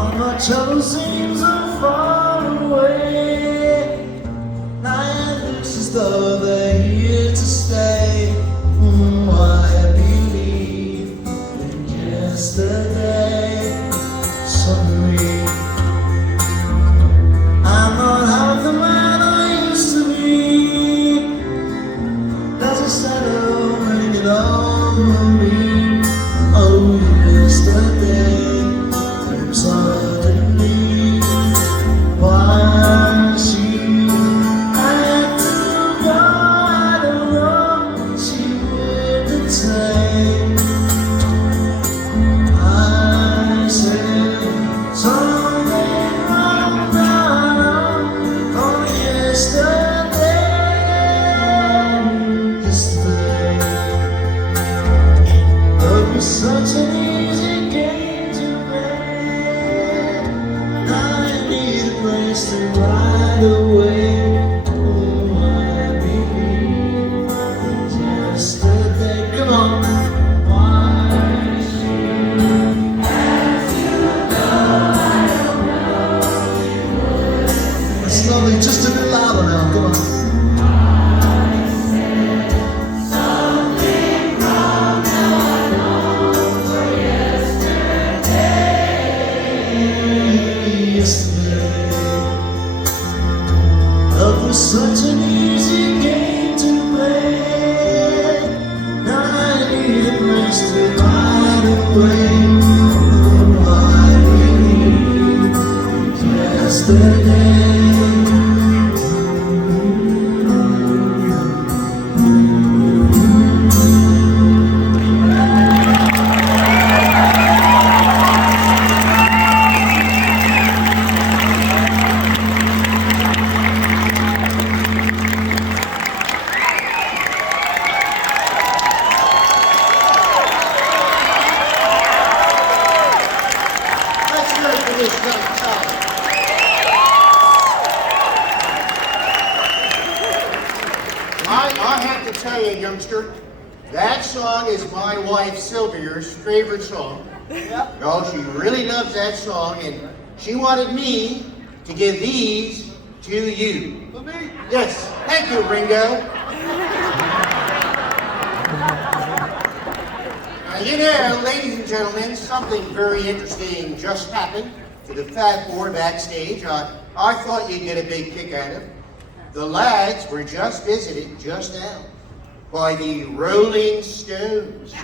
All my trouble seems so far away. Now it looks as though they're here to stay. I believe in yesterday. Suddenly, I'm not half the man I used to be. There's a shadow hanging over me. Oh, yesterday. Suddenly, why she had to go, I don't know. She wouldn't say. I said something wrong now. Oh, yesterday, yesterday. It was such an easy game to play. I need a place to ride away. Oh, I believe yesterday. Come on. Why she has to go, I don't know. That's lovely. Just a bit louder now. Come on. Love was such an easy game to play. Now I need a place to ride away. Oh, I believe yesterday. I have to tell you, youngster, that song is my wife Sylvia's favorite song. No, she really loves that song, and she wanted me to give these to you. For me? Yes, thank you, Ringo. You know, ladies and gentlemen, something very interesting just happened to the Fat Four backstage. I thought you'd get a big kick out of it. The lads were just visited just now by the Rolling Stones.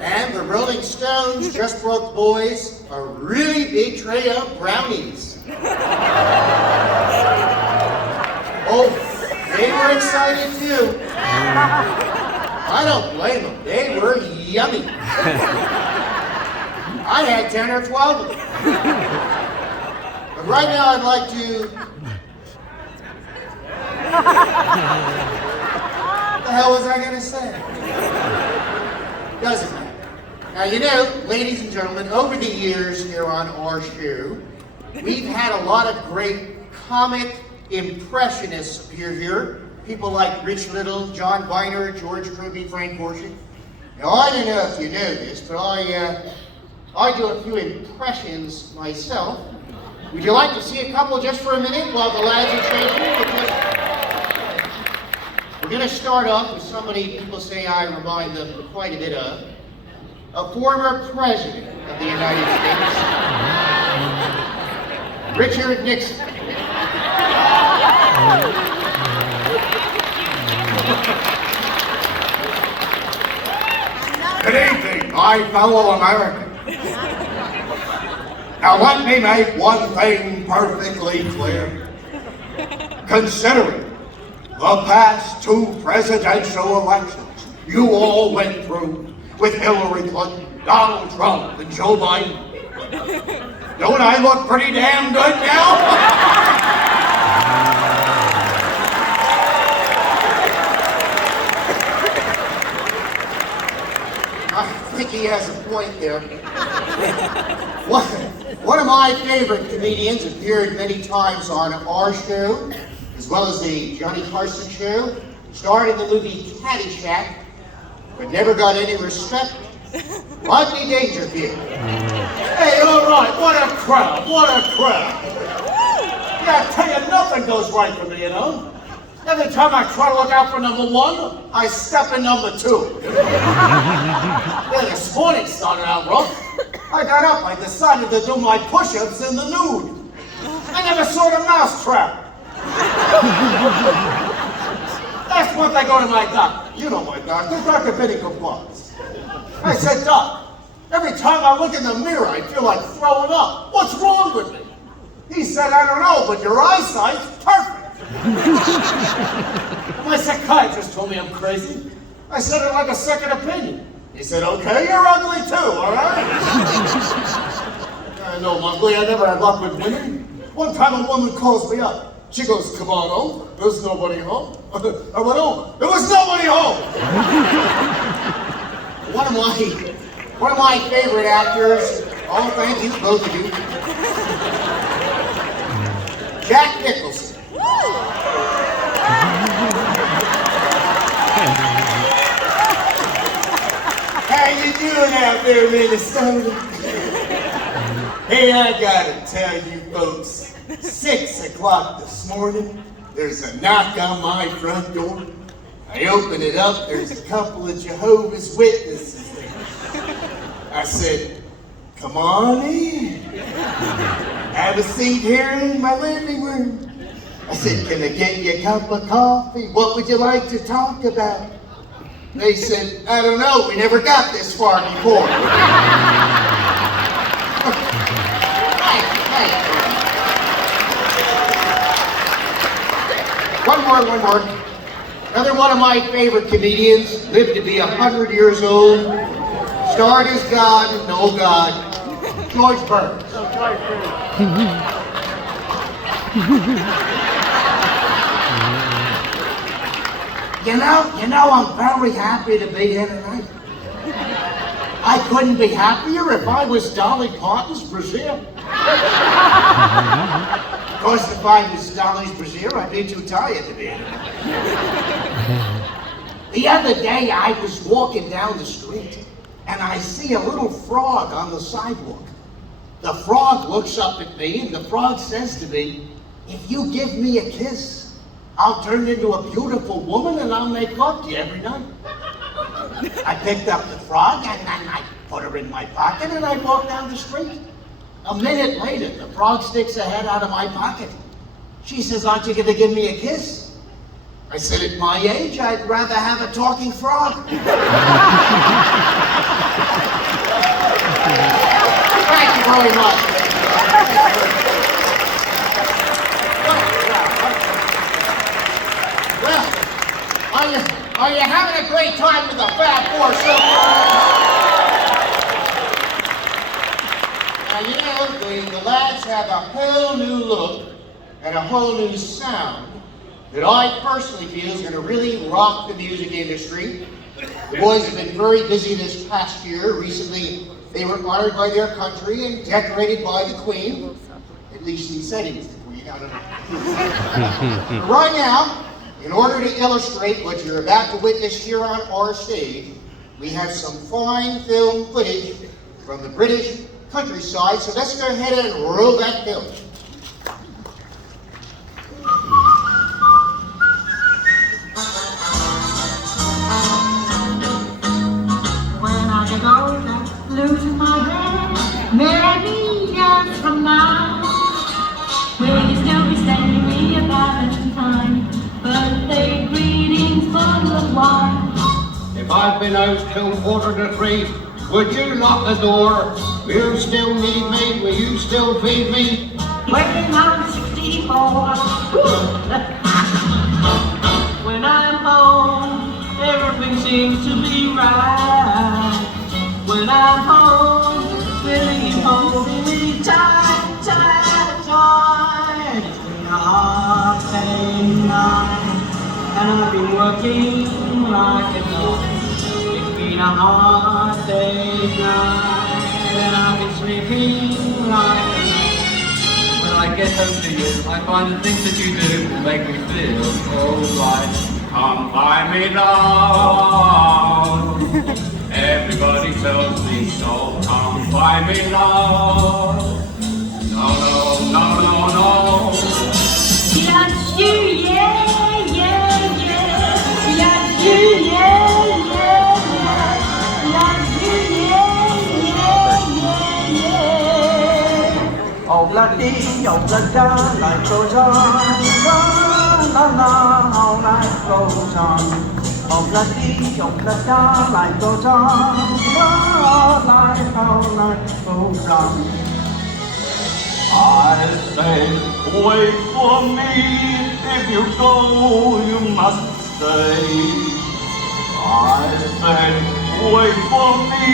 And the Rolling Stones just brought the boys a really big tray of brownies. Oh, they were excited too. I don't blame them. They were yummy. I had 10 or 12 of them. But right now I'd like to... What the hell was I going to say? Doesn't matter. Now, you know, ladies and gentlemen, over the years here on our show, we've had a lot of great comic impressionists appear here. People like Rich Little, John Viner, George Kirby, Frank Gorshin. Now, I don't know if you know this, but I do a few impressions myself. Would you like to see a couple just for a minute while the lads are changing? We're going to start off with somebody people say I remind them quite a bit of. A former president of the United States, Richard Nixon. Good evening, my fellow Americans. Now let me make one thing perfectly clear. Considering the past two presidential elections you all went through with Hillary Clinton, Donald Trump, and Joe Biden, don't I look pretty damn good now? I think he has a point there. One of my favorite comedians appeared many times on our show, as well as the Johnny Carson show, starred in the movie Caddyshack, but never got any respect. Rodney Dangerfield. Hey, all right, what a crowd, what a crowd. Yeah, I tell you, nothing goes right for me, you know. Every time I try to look out for number one, I step in number two. Well, this morning started out rough. I got up, I decided to do my push-ups in the nude. I never saw the mousetrap. Last month I go to my doctor. You know my doctor, Dr. Benny Bonds. I said, Doc, every time I look in the mirror, I feel like throwing up. What's wrong with me? He said, I don't know, but your eyesight's perfect. My psychiatrist told me I'm crazy. I said it like a second opinion. He said, okay, you're ugly too, all right? I know, Monthly, I never had luck with women. One time a woman calls me up. She goes, come on home. There's nobody home. I went home. There was nobody home. One of my favorite actors, oh, thank you, both of you, Jack Nicholson. How you doing out there, Minnesota? Hey, I gotta tell you folks, 6 o'clock this morning, there's a knock on my front door. I open it up, there's a couple of Jehovah's Witnesses there. I said, come on in. Have a seat here in my living room. I said, can I get you a cup of coffee? What would you like to talk about? They said, I don't know, we never got this far before. One more. Another one of my favorite comedians, lived to be 100 years old, starred as God and no God, George Burns. You know, I'm very happy to be here tonight. I couldn't be happier if I was Dolly Parton's brassiere. Of course, if I was Dolly's brassiere, I'd be too tired to be here. The other day, I was walking down the street, and I see a little frog on the sidewalk. The frog looks up at me, and the frog says to me, if you give me a kiss, I'll turn into a beautiful woman and I'll make love to you every night. I picked up the frog and then I put her in my pocket and I walked down the street. A minute later, the frog sticks her head out of my pocket. She says, aren't you going to give me a kiss? I said, at my age, I'd rather have a talking frog. Thank you very much. Well, are you having a great time with the Fab Four so far? Now, you know, the lads have a whole new look and a whole new sound that I personally feel is going to really rock the music industry. The boys have been very busy this past year. Recently, they were honored by their country and decorated by the Queen. At least he said he was the Queen, I don't know. But right now, in order to illustrate what you're about to witness here on our stage, we have some fine film footage from the British countryside, so let's go ahead and roll that film. When I get older, losing my head, many years from now, will you still be sending me a Valentine? Birthday greetings full of wine. If I'd been out till 2:45, would you lock the door? Will you still need me? Will you still feed me? When I'm 64, when I'm home, everything seems to be right. When I'm home, really holding me tight, tight, tight. It's been a hard day night, and I've been working like a dog. It's been a hard day night, and I've been sleeping like a dog. When I get home to you, I find the things that you do make me feel alright. Come find me down Everybody tells me so. Come find me now. No, no, no, no, no. Loves you, yeah, yeah, yeah. Loves you, yeah, yeah, yeah. Loves you, yeah, yeah, yeah, yeah. Oh bloody, life goes on, la la, all life goes on. Oh bloody, life goes on, all life goes on. I say, wait for me, if you go, you must stay. I say, wait for me.